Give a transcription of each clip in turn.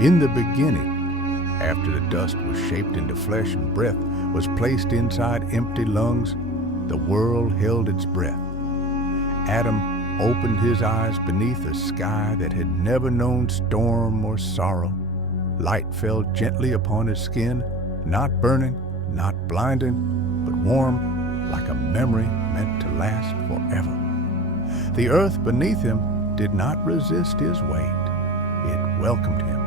In the beginning, after the dust was shaped into flesh and breath was placed inside empty lungs, the world held its breath. Adam opened his eyes beneath a sky that had never known storm or sorrow. Light fell gently upon his skin, not burning, not blinding, but warm like a memory meant to last forever. The earth beneath him did not resist his weight. It welcomed him.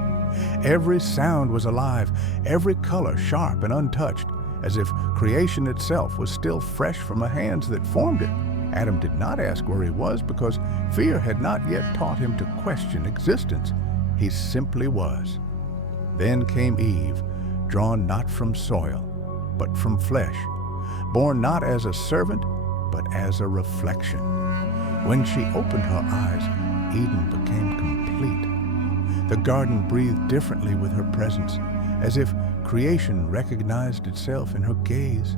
Every sound was alive, every color sharp and untouched, as if creation itself was still fresh from the hands that formed it. Adam did not ask where he was because fear had not yet taught him to question existence. He simply was. Then came Eve, drawn not from soil, but from flesh, born not as a servant, but as a reflection. When she opened her eyes, Eden became complete. The garden breathed differently with her presence, as if creation recognized itself in her gaze.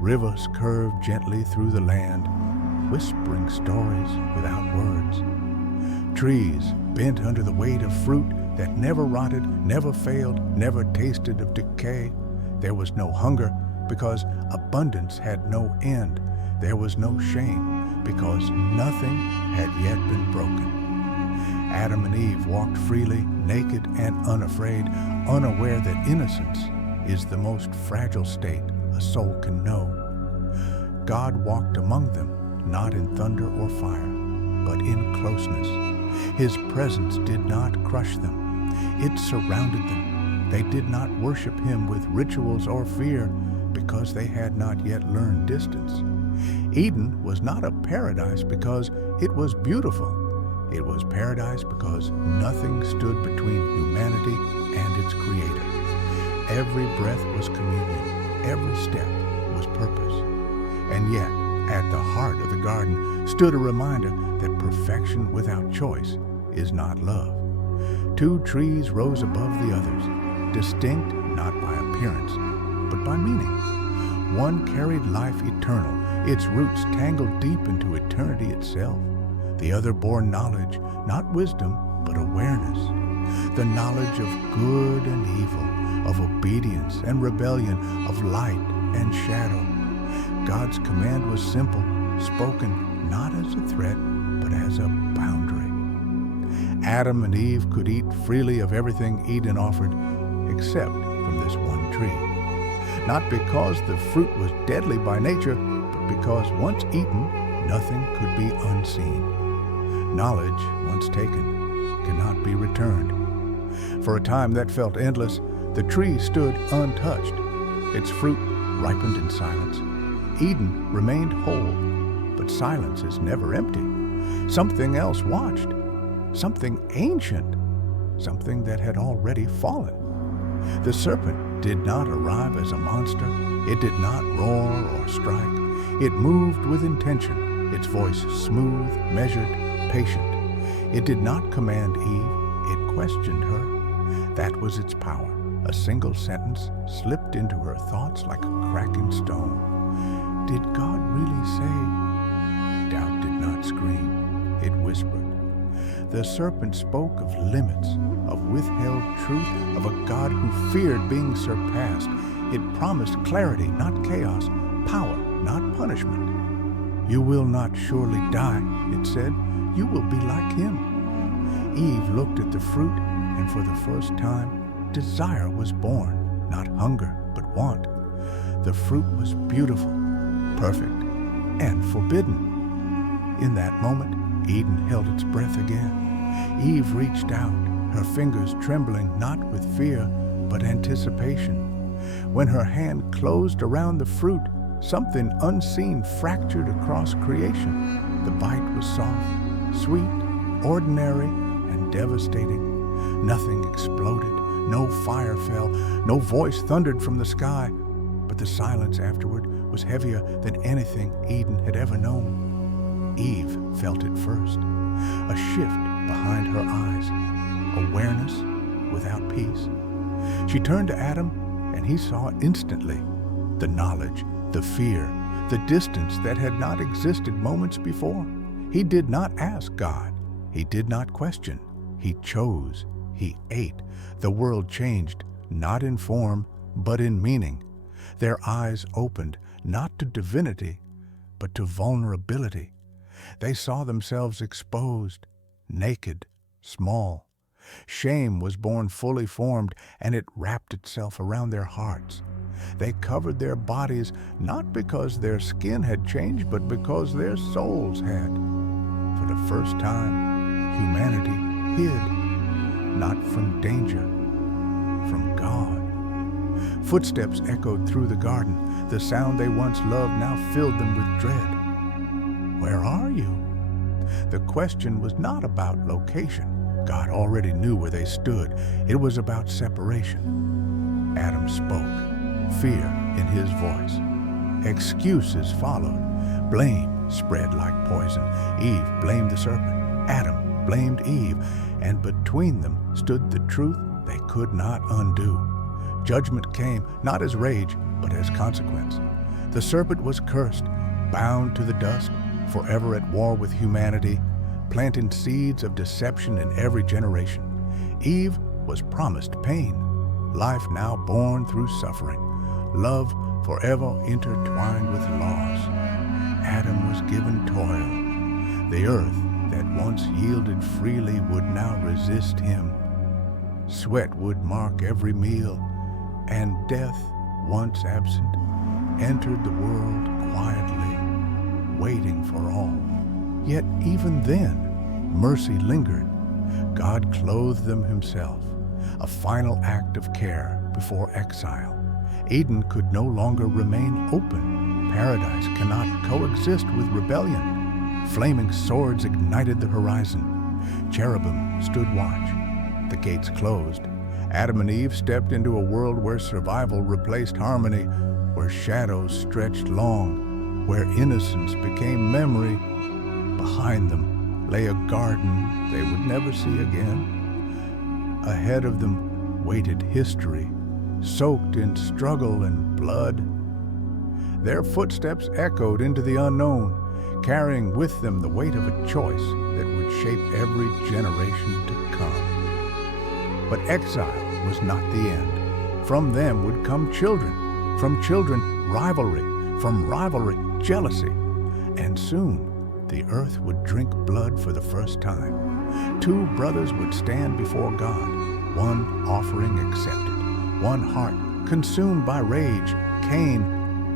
Rivers curved gently through the land, whispering stories without words. Trees bent under the weight of fruit that never rotted, never failed, never tasted of decay. There was no hunger because abundance had no end. There was no shame because nothing had yet been broken. Adam and Eve walked freely, naked and unafraid, unaware that innocence is the most fragile state a soul can know. God walked among them, not in thunder or fire, but in closeness. His presence did not crush them. It surrounded them. They did not worship him with rituals or fear because they had not yet learned distance. Eden was not a paradise because it was beautiful. It was paradise because nothing stood between humanity and its creator. Every breath was communion. Every step was purpose. And yet, at the heart of the garden stood a reminder that perfection without choice is not love. Two trees rose above the others, distinct not by appearance, but by meaning. One carried life eternal, its roots tangled deep into eternity itself. The other bore knowledge, not wisdom, but awareness. The knowledge of good and evil, of obedience and rebellion, of light and shadow. God's command was simple, spoken not as a threat, but as a boundary. Adam and Eve could eat freely of everything Eden offered, except from this one tree. Not because the fruit was deadly by nature, but because once eaten, nothing could be unseen. Knowledge, once taken, cannot be returned. For a time that felt endless, the tree stood untouched. Its fruit ripened in silence. Eden remained whole, but silence is never empty. Something else watched, something ancient, something that had already fallen. The serpent did not arrive as a monster. It did not roar or strike. It moved with intention, its voice smooth, measured, patient. It did not command Eve, it questioned her. That was its power. A single sentence slipped into her thoughts like a crack in stone. Did God really say? Doubt did not scream, it whispered. The serpent spoke of limits, of withheld truth, of a God who feared being surpassed. It promised clarity, not chaos, power, not punishment. You will not surely die, it said. You will be like him. Eve looked at the fruit, and for the first time, desire was born, not hunger, but want. The fruit was beautiful, perfect, and forbidden. In that moment, Eden held its breath again. Eve reached out, her fingers trembling not with fear, but anticipation. When her hand closed around the fruit, something unseen fractured across creation. The bite was soft, sweet, ordinary, and devastating. Nothing exploded, no fire fell, no voice thundered from the sky, but the silence afterward was heavier than anything Eden had ever known. Eve felt it first, a shift behind her eyes, awareness without peace. She turned to Adam, and he saw instantly the knowledge, the fear, the distance that had not existed moments before. He did not ask God. He did not question. He chose. he ate, the world changed, not in form, but in meaning. Their eyes opened, not to divinity, but to vulnerability. They saw themselves exposed, naked, small. Shame was born fully formed, and it wrapped itself around their hearts. They covered their bodies not because their skin had changed, but because their souls had. For the first time, humanity hid, not from danger, from God. Footsteps echoed through the garden. The sound they once loved now filled them with dread. Where are you? The question was not about location. God already knew where they stood. It was about separation. Adam spoke, fear in his voice. Excuses followed. Blame spread like poison. Eve blamed the serpent. Adam blamed Eve. And between them stood the truth they could not undo. Judgment came not as rage, but as consequence. The serpent was cursed, bound to the dust, forever at war with humanity, planting seeds of deception in every generation. Eve was promised pain, life now born through suffering, love forever intertwined with loss. Adam was given toil. The earth that once yielded freely would now resist him. Sweat would mark every meal, and death, once absent, entered the world quietly, waiting for all. Yet even then, mercy lingered. God clothed them himself, a final act of care before exile. Eden could no longer remain open. Paradise cannot coexist with rebellion. Flaming swords ignited the horizon. Cherubim stood watch. The gates closed. Adam and Eve stepped into a world where survival replaced harmony, where shadows stretched long, where innocence became memory. Behind them lay a garden they would never see again. Ahead of them waited history, soaked in struggle and blood. Their footsteps echoed into the unknown, carrying with them the weight of a choice that would shape every generation to come. But exile was not the end. From them would come children, from children rivalry, from rivalry jealousy, and soon the earth would drink blood for the first time. Two brothers would stand before God, one offering accepted, one heart consumed by rage, Cain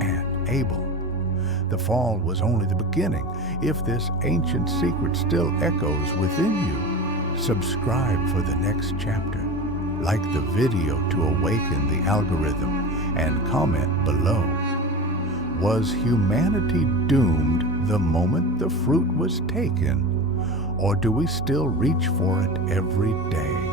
and Abel. The fall was only the beginning. If this ancient secret still echoes within you, subscribe for the next chapter. Like the video to awaken the algorithm, and comment below. Was humanity doomed the moment the fruit was taken? Or do we still reach for it every day?